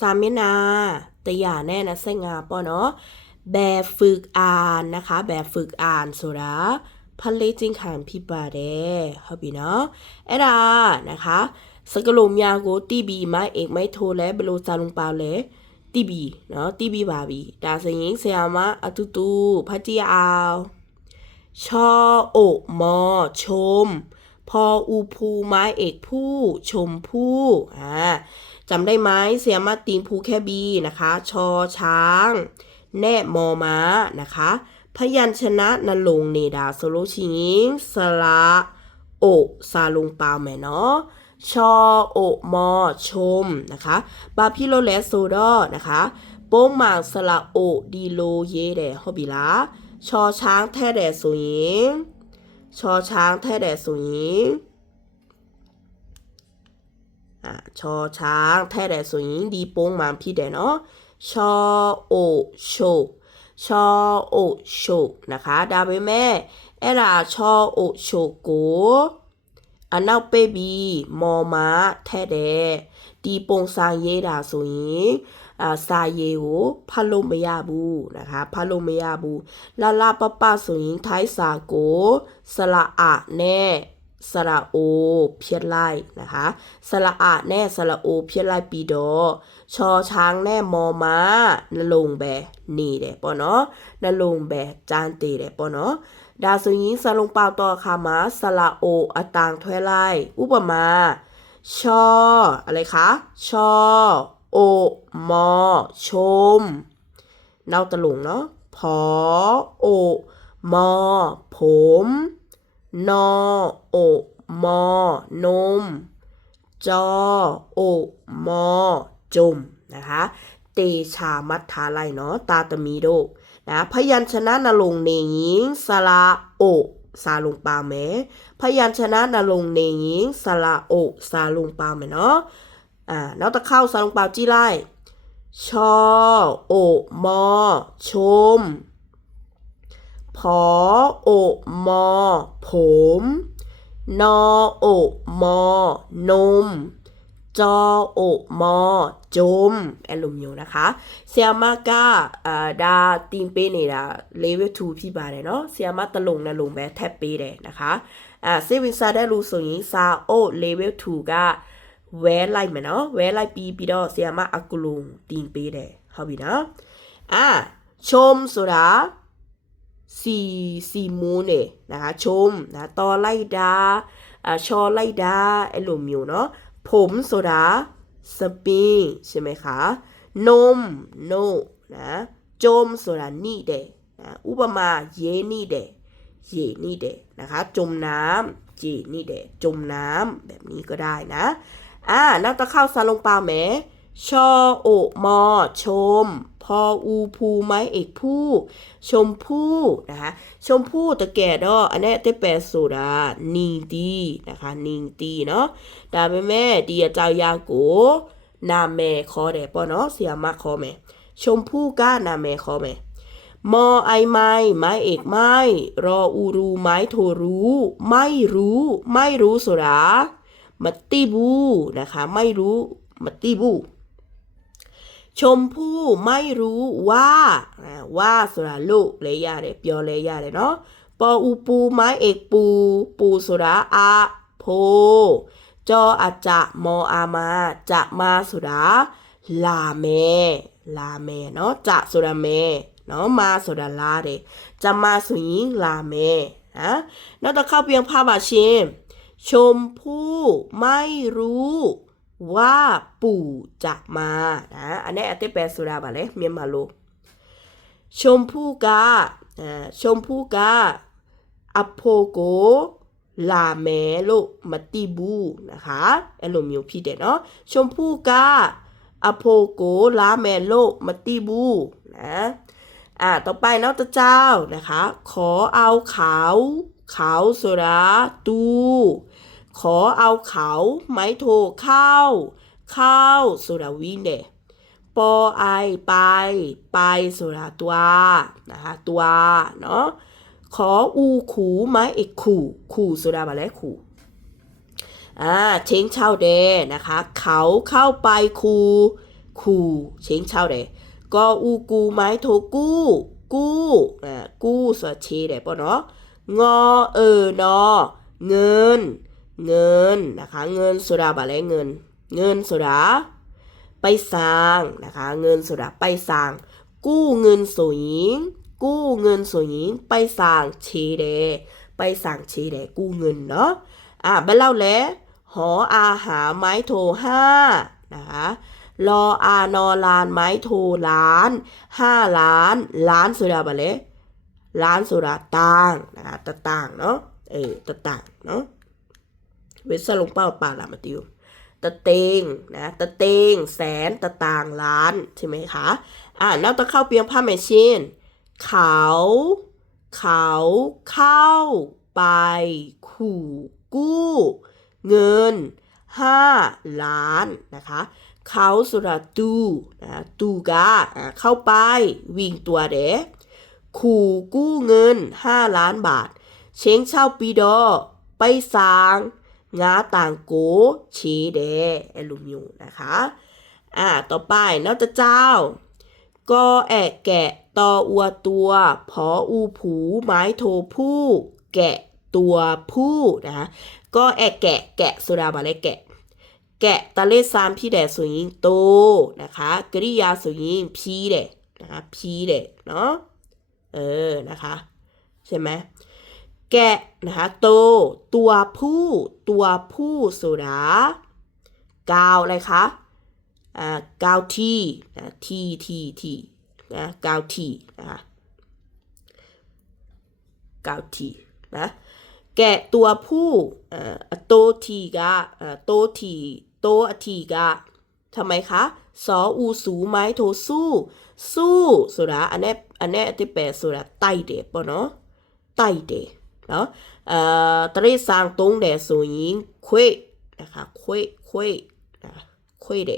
ซามยนาแต่อย่าแน่นะเซงาปอเนาะแบบฝึกอ่านนะคะ แบบฝึกอ่านสุราพันเลจิงขันพี่บาเดฮอบีเนาะเอรานะคะสกลมยาโกตีบีมาเอกไม่โทและเบลูซาลงเปล่าเลยตีบีเนาะตีบีบาบีดาสียงเซียมะอตุตูพัจจีอาวชอโอมอชม พออูภูไม้เอกผู้ชมผู้อ่า จำได้ไหมเสียมาตีนภูแคบีนะคะ ชอช้าง แน่มอม้านะคะ พยัญชนะนลงเนดาโซโลชิงสระโอซาลงเปาแม่เนาะชอโอมอชมนะคะบาพิโลและโซดอนะคะโป้งหมางสระโอดีโลเยเดฮอบบิลาชอช้างแท้แดสุยิงชอช้างแท้แดสุยิง อ่าชอช้างแท้แดสุยิงดีโป้งหมางพี่เดเนาะ ชอโอโชชอโอโชนะคะဒါပေမဲ့အဲ့ဒါชอโอโชကိုအနောက်ပိတ်ပြီးမော်မာထဲ့တဲ့ဒီပုံစံရေးတာဆိုရင်အာစာရေးကိုဖတ်လို့မရဘူးนะคะဖတ်လို့မရဘူးလာလာပပဆိုရင်ထိုင်းစာကိုစလာအနဲ့ สระโอ เพียรไล่นะคะ สระอาแน่สระโอ เพียรไล่ปีดอ ชอช้างแน่มอม้านลงแบ นี่แหละปอนาะนลงแบ จานตีแหละปอนาะดาสุยิงสลงเปล่าต่อคามาสระโออตางถ้วยไล่อุปมา ชอ อะไรคะ ชอ โอ มอ ชม เนาตะลุงเนาะพอ โอ มอ ผม นอโอมอนม จอโอมอจมนะคะ เตชามัทธาไลเนาะ ตาตมีโดนะ พยัญชนะนลงเนยิงสระโอซาลงปาแมพยัญชนะนลงเนยิงสระโอซาลงปาแมเนาะ อ่าแล้วตะเข้าซาลงปาจี้ไล่ชอโอมอชม พอ โอ มอ ผม นอ โอ มอ นม จอ โอ มอ จมအဲ့လိုမျိုးนะคะဆီယမကအာဒါတင်ပေးနေတာ level 2ဖြစ်ပါတယ်เนาะဆီယမတစ်လုံးနှလုံးပဲထပ်ပေးတယ်นะคะအာစေဝင်စားတဲ့လူဆိုရင်စာအုပ် level 2ကဝဲလိုက်မယ်เนาะဝဲလိုက်ပြီးပြီးတော့ဆီယမအကူလုံးတင်ပေးတယ်ဟုတ်ပြီနော်အာชมဆိုတာ ซีซีมูเน่นะคะชมนะตอไล่ดาชอไล่ดาไอหลุมิวเนาะผมโซดาสปีใช่ไหมคะ นมโนนะจมโซดานี่เดนะอุปมาเยนี่เดเยนี่เดนะคะ จมน้ำเยนี่เดจมน้ำแบบนี้ก็ได้นะอ่าน้ำตะเข้าซาลงปลาแหม ชอโอมอชม พออูภูไม้เอกผู้ชมผู้นะคะชมผู้ตะแก่ดออันนี้เตแปลสุดานิงตีนะคะนิงตีเนาะตาแม่แม่ดีเจ้ายากูนาแม่คอแดดปอเนาะเสียมากคอแม่ชมผู้ก้านาแม่คอแม่มอไอไม้ไม้เอกไม้รออูรูไม้โทรู้ ไม่รู้ ไม่รู้สุรามัตติบูนะคะ ไม่รู้มัตติบู ชมพู่ไม่รู้ว่าว่าสุราลูกเลยยาเลยเปียวเลยยาเลยเนาะปออูปูไม้เอกปู ปูสุราอาโพจออาจะมออามาจะมาสุราลาเมลาเมเนาะจะสุราเมเนาะมาสุราลาเดจะมาสุยิลาเมนะนอกจากเข้าเพียงภาพบาชิมชมพู่ไม่รู้ ว่าปู่จะมานะอันนี้อัาเตเปสุดาบาเลยเมียนมาโลชมพู่กาชมพู่กาอโพโกลาเมโลมาตติบูนะคะเอลมิวพี่เด็เนาะชมพู่กาอโพโกลาเมโลมาตติบูนะอ่าต่อไปเนาะเจ้านะคะ ขอเอาขาวขาวสุดาตู ขอเอาเขาไม้โทเข้า เข้าสุราวินเดปอไอไป ไปสุราตัวนะคะตัวเนาะขออูขู่ ไม้เอกขู่ ขู่สุราบาและขู่อ่าเชงเช่าเดนะคะ เขาเข้าไปขู่ขู่เชงเช่าเดก็อูกูไม้โทกู้ กู้อ่ากู้สวเชเดปอเนาะงอเออนอเงิน เงินนะคะ เงินสุดาบาแลเงิน เงินสุดาไปสร้างนะคะ เงินสุดาไปสร้าง กู้เงินสวยหญิงกู้เงินสวยหญิงไปสร้างเชเดไปสั่งเชเดกู้เงินเนาะอะไปเล่าแล้วหออาหาไม้โทห้านะคะรออานอลานไม้โทล้านห้าล้าน ล้านสุดาบะเลล้านสุดาต่างนะคะต่างเนาะเออต่างเนาะ เวสลงเป้าปาลามาติวตะเตงนะตะเตง แสนตะต่างล้านใช่ไหมคะอ่านับตะเข้าเปียงผ้าแมชชีนเขาเขาเข้าไปขู่กู้ เงิน 5 ล้านนะคะเขาสุราตูนะตูกาอ่าเข้าไปวิ่งตัวเดขู่กู้เงิน 5 ล้านบาท เช้งเช่าปีดอ ไปสาง งาต่างโกชีเดแอลูมิวนะคะอ่าต่อไปนอกจากเจ้าก็แอะแกะตออัวตัวพออูผูไม้โทผู้แกะตัวผู้นะคะก็แอะแกะแกะสุดาบาเลแกะ แกะตะเลซามพี่แดสุยิงโตนะคะกริยาสุยิงพีเดนะคะพีเดเนาะเออนะคะ ใช่ไหม แกะนะคะโต ตัวผู้ ตัวผู้สุดากาวอะไรคะอ่ากาวทีนะทีทีทีนะกาวทีนะคะกาวทีนะแกะตัวผู้เอ่อโตทีกะเอ่อโตทีโตอทีกะทำไมคะสออูสูไม้โทสู้ สู้สุดาอันนี้อันนี้ที่แปลสุดาไตเดปะเนาะไตเด เนาะเอ่อตรีสร้างตรงแดสูยิงควยนะคะควยควยนะควยเด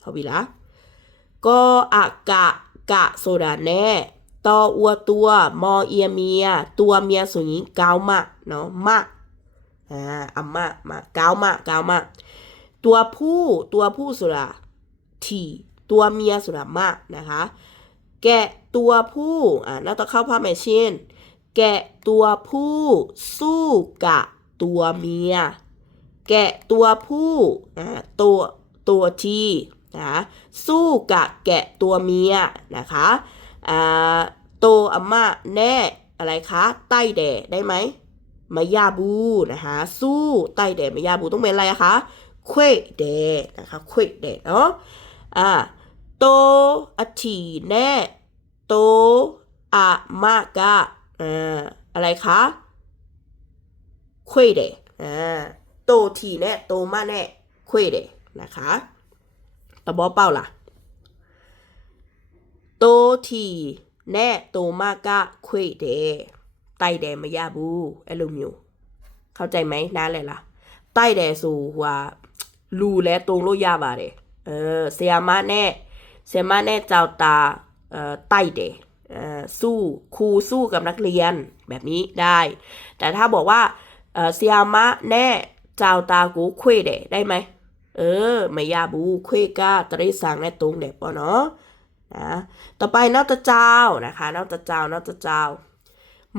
เอาบีละก็อากะกะโซดาแน่ตออัวตัว มอเอียเมีย ตัวเมียสูงยิงกาวมะเนาะมะอ่าอัมมะมะกาวมะกาวมะตัวผู้ตัวผู้สุดาทีตัวเมียสุดามะนะคะ แกะตัวผู้อ่าน่าจะเข้าภาพแมชชีน แกะตัวผู้ สู้กะตัวเมีย แกะตัวผู้อ่าตัวตัวที่นะสู้กะแกะตัวเมียนะคะอ่าโตอาม่าแน่อะไรคะใต้แดได้ไหมมายาบูนะคะสู้ใต้แดมายาบูต้องเป็นอะไรคะเควแดนะคะเควแดเนาะอ่าโตอทีแน่โตอะมากะ อ่าอะไรคะเควแดอ่าโตทีแน่โตมาแน่เควแดนะคะตะบอเป้าล่ะ โตทีแน่โตมากะเควเดไตแดมายาบูเอลูมิวเข้าใจไหมนั่นเลยล่ะไตแดสู่หัวรูและตรงโลยาบาเดเออเสียมาแน่เ สู้ครูสู้กับนักเรียนแบบนี้ได้ แต่ถ้าบอกว่าเอ่อเสียมาแน่จ้าตากูเควเดได้ไหมเออมายาบูเควกาตรีสังแนตรงเด็ปะเนาะนะต่อไปนอตะเจ้านะคะนอตะเจ้านอตะเจ้า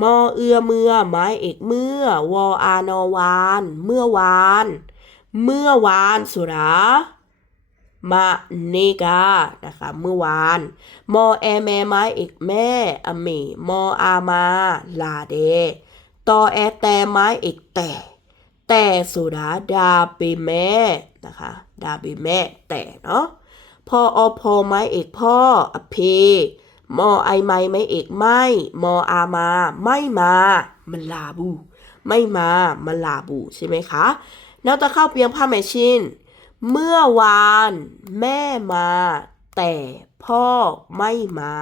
มอเอือเมื่อไม้เอกเมื่อวออานอวาน เมื่อวาน เมื่อวานสุรา มาเนกานะคะเมื่อวาน มอแอแม่ไม้เอกแม่อเมมออามาลาเดตอแอแต่ไม้เอกแต่แต่สุดาดาเปแม่นะคะดาเปแม่แต่เนาะพออพอไม้เอกพ่ออเพมอไอไม้ไม้เอกไม่ มออามา ไม่มา มันลาบู ไม่มา มันลาบูใช่ไหมคะแล้วตะเข้าเปียงผ้าแมชชิน เมื่อวานแม่มา แต่พ่อไม่มา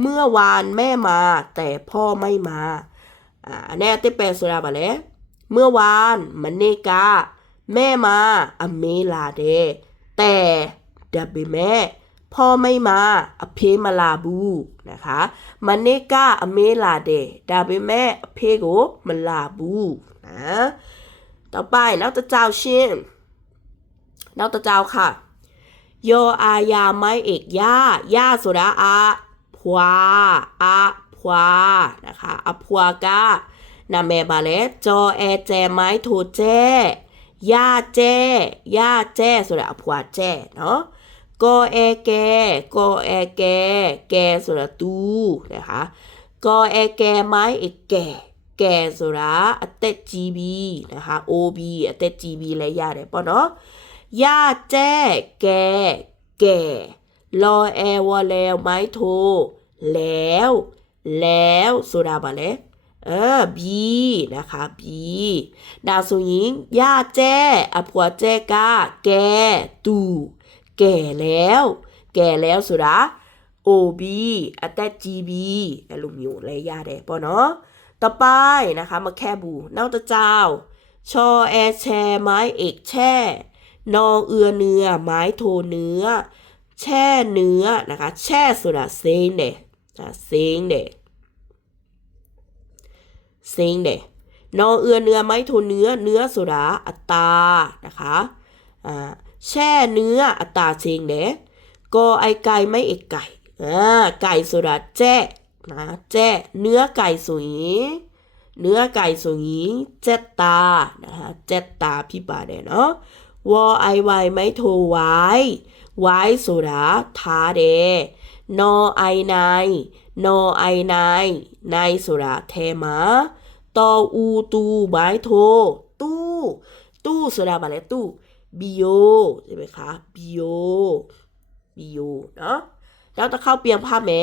เมื่อวานแม่มา แต่พ่อไม่มาอ่าแน่เตแปลสุราบะเลเมื่อวานมันเนกาแม่มาอเมลาเด แต่ดับเบิแม่พ่อไม่มาอเพมาลาบูนะคะมันเนกาอเมลาเดดับเบิแม่อเพโกมาลาบูนะต่อไปนักตะเจ้าชิน นักตะเจ้าค่ะ ยออายาไม้เอกย่าย่าဆိုတာอาพวาอาพวานะคะอาพวากาနာမည်ပါလဲကြောအဲကျဲမိုင်းထိုကျဲရကျဲရကျဲဆိုတာအဖွာကျဲเนาะကောအဲကဲကောအဲကဲကဲဆိုတာသူนะคะကောအဲကဲမိုင်းအကဲကဲဆိုတာအသက်ကြီးပြီนะคะ OB အသက်ကြီးပြီလဲရတယ်ပေါ့เนาะ ย่าแจ้แก แก่ รอแอวอแล้วไม้โท แล้ว แล้วสุดาบาเลเออบีนะคะบีดาวสุยิงย่าแจ้อภัวแจ้กาแกตูแก่แล้ว แก่แล้วสุดาโอบีอัตจีบีอลูกมิวเลยยาแดปอเนาะต่อไปนะคะ มาแค่บูเน่าตะเจ้า ชอแอแชไม้เอกแช่ นองเอือเนื้อไม้โทเนื้อ แช่เนื้อนะคะ แช่สุดาเซงเดเซงเดเซงเดนองเอือเนื้อไม้โทเนื้อ เนื้อสุดาอัตานะคะแช่เนื้ออัตาเซงเดกอไอไก่ไม่เอกไก่ไก่สุดาแจ้นะแจ้เนื้อไก่สุยเนื้อไก่สุยเจตานะคะเจตาพี่บาเดเนาะ วอไอไวไม่โทไวไว้สุราทาเด นอไอไนนอไอไนไนสุราเทมาตออูตูไม้โท ตู้ ตู้สุราบาเลตู้บิโยใช่ไหมคะบิโยบิโยเนาะแล้วจะเข้าเปียงผ้าแม้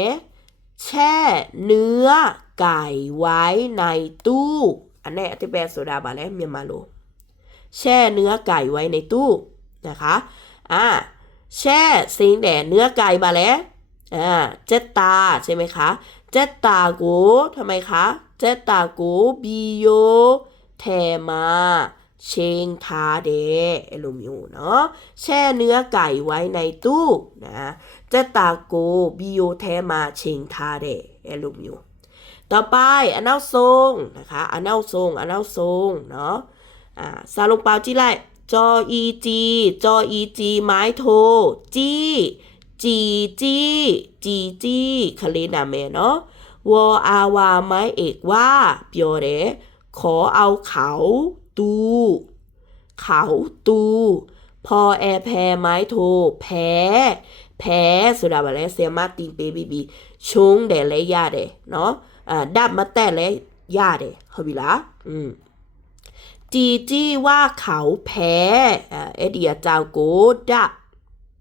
แช่เนื้อไก่ไว้ในตู้ อันนี้อธิบายสุดาบาล้เมียมาโล แช่เนื้อไก่ไว้ในตู้นะคะอ่าแช่สิงแดดเนื้อไก่มาแล้วอ่าเจตตาใช่ไหมคะเจตตากูทำไมคะเจตตากูบิโยเทมาเชงทาเดเอลูมิวเนาะแช่เนื้อไก่ไว้ในตู้นะเจตตาโกบิโยเทมาเชงทาเดเอลูมิวต่อไปอันเอาทรงนะคะอันเอาทรงอันเอาทรงเนาะ อ่าစာလုံးပေါကြည့်လိုက်จออีจีจออีจีไม้โทจีจีจีจีจีခလေးနာမည်เนาะวออาวาไม้เอกว่าပြောတယ်ขอเอาเขาตูเขาตูพอแอแพไม้โทแพ้แพ้ဆိုတာဗလဲဆီယမတင်ပေးပြီးပြီရှုံးတယ်လဲရတယ်เนาะအာဓာတ်မတက်လဲရတယ်ဟုတ်ပြီလားอืม จีจี้ว่าเขาแพ้เอเดียเจ้าโกดะ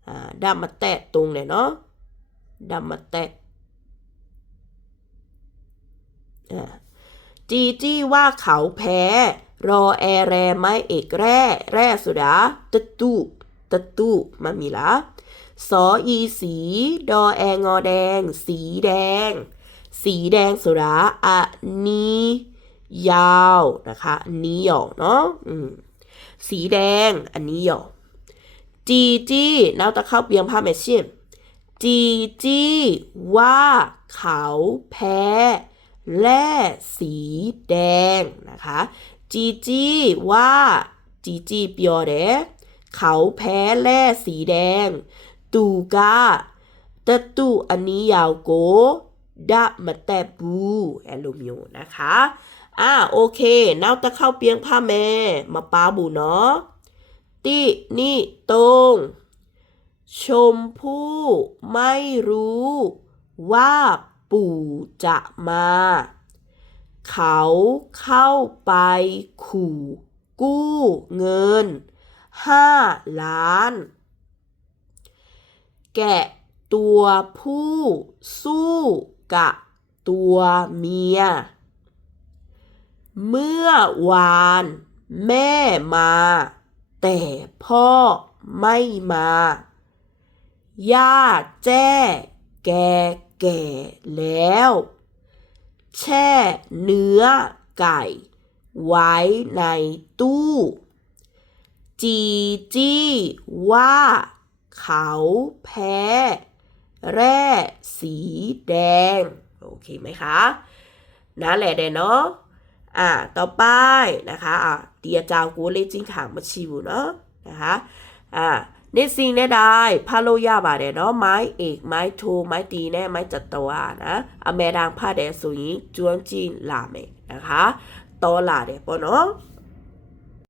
อ่าดะมาแตะตรงเลยเนาะดะมาแตะจีจี้ว่าเขาแพ้ รอแอแรไม่เอกแร่ แร่สุดาตะตุตะตุมามีละสออีสี ดอแองอแดง สีแดง สีแดงสุดาอันนี้ ยาวนะคะอันนี้หยอกเนาะสีแดงอันนี้หยอกจีจี้เราจะเข้าเปียงผ้าเมชินจีจีว่าเขาแพ้แร่สีแดงนะคะจีจีว่าจีจีเปียวเดเขาแพ้แร่สีแดง ตูกาตะตุอันนี้ยาวโกดะมาแต่บูแอลูมิโอนะคะ อ่าโอเคนาจะเข้าเปียงผ้าแม่มาป้าบูเนาะตินี่ตรงชมพู่ไม่รู้ว่าปู่จะมา เขาเข้าไปขู่ กู้เงินห้าล้าน แกะตัวผู้สู้กับตัวเมีย เมื่อวาน แม่มา แต่พ่อไม่มา ย่าแจ้แก่แก่แล้ว แช่เนื้อไก่ ไว้ในตู้ จีจี้ว่าเขาแพ้ แร่สีแดง โอเคไหมคะนั่นแหละเดนเนาะ อ่า ต่อไปนะคะ อ่าเดียจาวกูเลจิงขางมาชิวเนาะ นะคะ อ่า နေ့စီနဲ့တိုင်းဖတ်လို့ရပါတယ်เนาะ my egg my toe my t နဲ့ my တတော်นะအမေတန်ဖတ်တယ်ဆိုရင်ကျွမ်းကြည့်လာမယ်นะคะတော်လာတယ်ပေါ့เนาะ